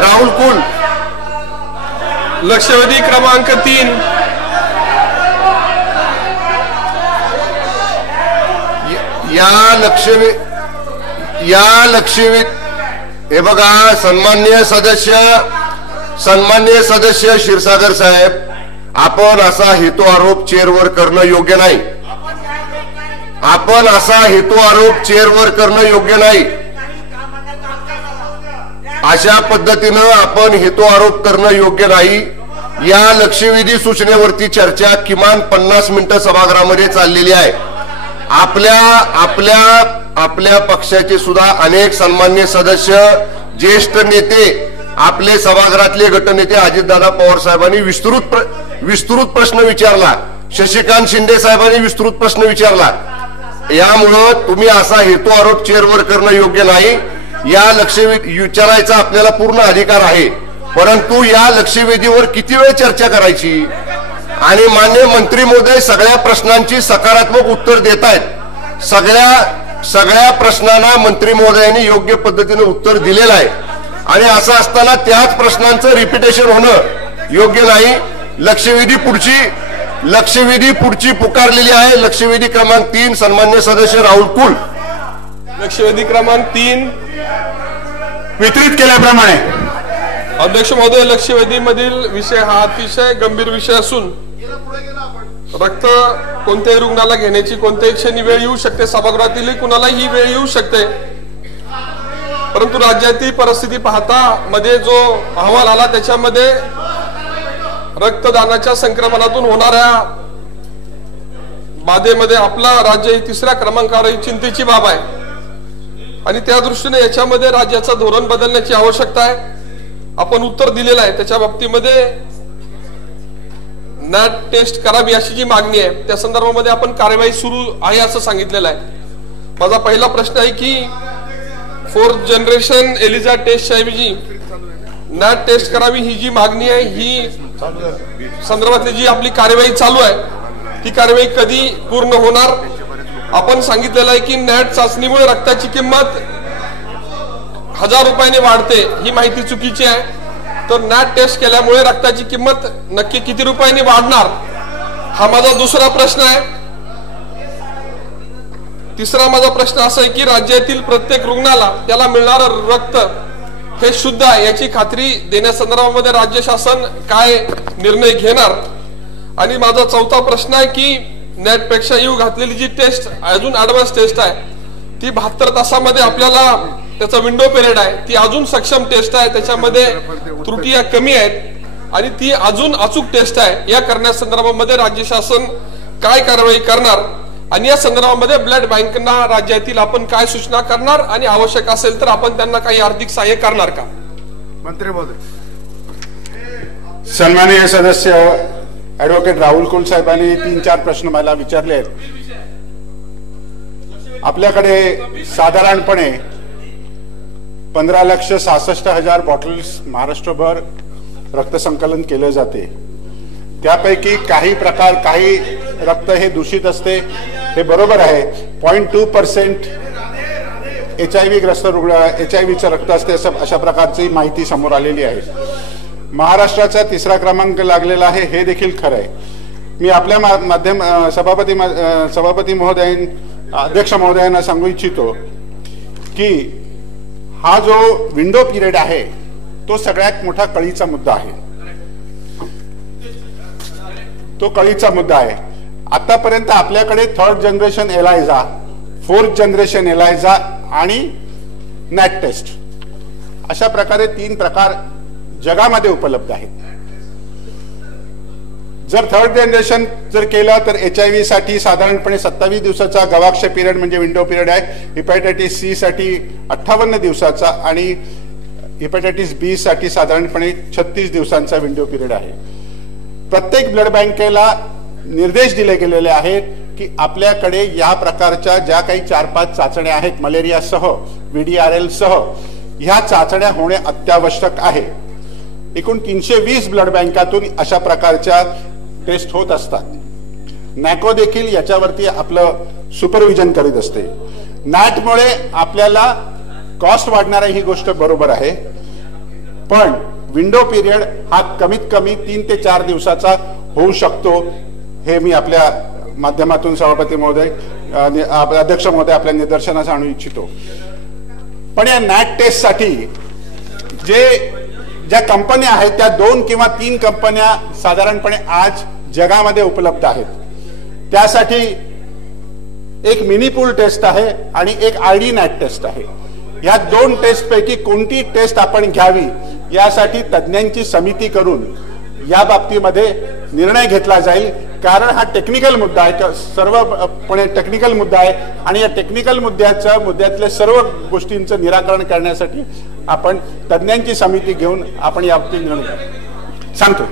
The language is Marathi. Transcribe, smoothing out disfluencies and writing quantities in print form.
राहुल कुल, लक्षवेधी क्रमांक 3, या लक्षवेधी हे बघा, सन्माननीय सदस्य क्षीरसागर साहेब, आपण असा हेतू आरोप चेअरवर करणं योग्य नाही. आपण असा हेतू आरोप चेअरवर करणं योग्य नाही. अशा पद्धतीनं आपण हेतू आरोप करणं योग्य नाही. या लक्षवेधी सूचनेवरती चर्चा किमान 50 मिनिटं सभागृहामध्ये चाललेली आहे. आपल्या पक्षाचे सुद्धा अनेक सन्माननीय सदस्य, ज्येष्ठ नेते, आपले सभागृहातले गटनेते अजितदादा पवार साहेबांनी विस्तृत प्रश्न विचारला. शशिकांत शिंदे साहेबांनी विस्तृत प्रश्न विचारला. यामुळं तुम्ही असा हेतू आरोप चेअरवर करणं योग्य नाही. या लक्षवेधी विचारायचा आपल्याला पूर्ण अधिकार आहे, परंतु या लक्षवेधीवर किती वेळ चर्चा करायची? आणि माननीय मंत्री महोदय सगळ्या प्रश्नांची सकारात्मक उत्तर देत आहेत. सगळ्या प्रश्नांना मंत्री महोदयांनी योग्य पद्धतीने उत्तर दिलेलं आहे. आणि असं असताना त्याच प्रश्नांचं रिपिटेशन होणं योग्य नाही. लक्षवेधी पुढची पुकारलेली आहे. लक्षवेधी क्रमांक 3, सन्मान्य सदस्य राहुल कुल. लक्षवेधी क्रमांक 3 वितरित केल्याप्रमाणे अध्यक्ष महोदय, लक्षवेधी मधील विषय हा अतिशय गंभीर विषय असून रक्त कोणत्याही रुग्णाला घेण्याची कोणत्याही क्षणी वेळ येऊ शकते. सभागृहातील कुणालाही ही वेळ येऊ शकते. परंतु राज्यातील परिस्थिती पाहता मध्ये जो अहवाल आला त्याच्यामध्ये रक्तदानाच्या संक्रमणातून होणाऱ्या बाधेमध्ये आपला राज्य ही 3ऱ्या क्रमांकावर चिंतेची बाब आहे. आणि त्या दृष्टीने याच्यामध्ये राज्याचं धोरण बदलण्याची आवश्यकता आहे. आपण उत्तर दिलेलं आहे. त्याच्या बाबतीमध्ये नॅट टेस्ट करावी अशी जी मागणी आहे त्या संदर्भामध्ये आपण कार्यवाही सुरू आहे असं सांगितलेलं आहे. माझा पहिला प्रश्न आहे की 4th जनरेशन एलिझा टेस्ट ऐवजी नॅट टेस्ट करावी ही जी मागणी आहे, ही संदर्भातली जी आपली कार्यवाही चालू आहे ती कार्यवाही कधी पूर्ण होणार? आपण सांगितलेलं आहे की नॅट चाचणीमुळे रक्ताची किंमत 1000 रुपयांनी वाढते, ही माहिती चुकीची आहे. तर नॅट टेस्ट केल्यामुळे रक्ताची किंमत नक्की किती रुपयांनी वाढणार हा माझा दुसरा प्रश्न आहे. तिसरा माझा प्रश्न असा आहे की राज्यातील प्रत्येक रुग्णाला त्याला मिळणारं रक्त हे शुद्ध आहे याची खात्री देण्यासंदर्भामध्ये राज्य शासन काय निर्णय घेणार? आणि माझा चौथा प्रश्न आहे की नॅट पेक्षा येऊ घातलेली जी टेस्ट अजून ऍडव्हान्स टेस्ट आहे ती 72 तासामध्ये आपल्याला त्याचा विंडो पिरियड आहे, ती अजून सक्षम टेस्ट आहे, त्याच्यामध्ये त्रुटी कमी आहेत आणि ती अजून अचूक टेस्ट आहे. या करण्यासंदर्भामध्ये राज्य शासन काय कारवाई करणार? आणि या संदर्भामध्ये ब्लड बँकना राज्यातील आपण काय सूचना करणार आणि आवश्यक असेल तर आपण त्यांना काही आर्थिक सहाय्य करणार का? मंत्री महोदय. सन्माननीय सदस्य ऍडव्होकेट राहुल कुल साहेबांनी 3-4 प्रश्न मला विचारले आहेत. आपल्याकडे साधारणपणे 15,66,000 बॉटल्स महाराष्ट्रभर रक्तसंकलन केले जाते. त्यापैकी काही रक्त हे दूषित असते, हे बरोबर आहे. 0.2% HIV ग्रस्त रुग्ण HIVचं रक्त असते अशा प्रकारची माहिती समोर आलेली आहे. महाराष्ट्राचा 3रा क्रमांक लागलेला आहे हे देखील खरं आहे. मी आपल्या सभापती अध्यक्ष महोदयांना सांगू इच्छितो की हा जो विंडो पिरियड आहे तो सगळ्यात मोठा कळीचा मुद्दा आहे. तो कळीचा मुद्दा आहे. आतापर्यंत आपल्याकडे 3rd जनरेशन एलायझा, 4th जनरेशन एलायझा आणि नॅट टेस्ट अशा प्रकारे 3 प्रकार जगामध्ये उपलब्ध आहेत. जर 3rd जनरेशन जर केलं तर HIV साठी साधारणपणे 27 दिवसाचा गवाक्ष पिरियड म्हणजे विंडो पिरियड आहे. हेपॅटायटिस C साठी 58 दिवसाचा आणि हेपॅटायटिस B साठी साधारणपणे 36 दिवसांचा विंडो पिरियड आहे. प्रत्येक ब्लड बँकेला निर्देश दिले गेलेले आहेत की आपल्याकडे या प्रकारच्या ज्या काही 4-5 चाचण्या आहेत मलेरियासह VDRL सह ह्या चाचण्या होणे अत्यावश्यक आहे. एकूण 320 ब्लड बँकातून अशा प्रकारच्या टेस्ट होत असतात. नॅको देखील याच्यावरती आपलं सुपरविजन करीत असते. नॅटमुळे आपल्याला कॉस्ट वाढणार आहे ही गोष्ट बरोबर आहे. पण विंडो पिरियड हा कमीत कमी 3 ते 4 दिवसाचा होऊ शकतो, हे मी आपल्या माध्यमातून सभापती महोदय, अध्यक्ष महोदय आपल्या निदर्शनास आणू इच्छितो. पण या नॅट टेस्ट साठी ज्या कंपन्या आहेत त्या 2 किंवा 3 कंपन्या साधारणपणे आज जगामध्ये उपलब्ध आहेत. त्यासाठी एक मिनी पूल टेस्ट आहे आणि एक आयडी नॅट टेस्ट आहे. या 2 टेस्ट पैकी कोणती टेस्ट आपण घ्यावी यासाठी तज्ञांची समिती करून या बाबतीमध्ये निर्णय घेतला जाईल. कारण हा टेक्निकल मुद्दा आहे, सर्वपणे टेक्निकल मुद्दा आहे आणि या टेक्निकल मुद्द्यातल्या सर्व गोष्टींचं निराकरण करण्यासाठी आपण तज्ञांची समिती घेऊन आपण या बाबतीत निर्णय सांगतो.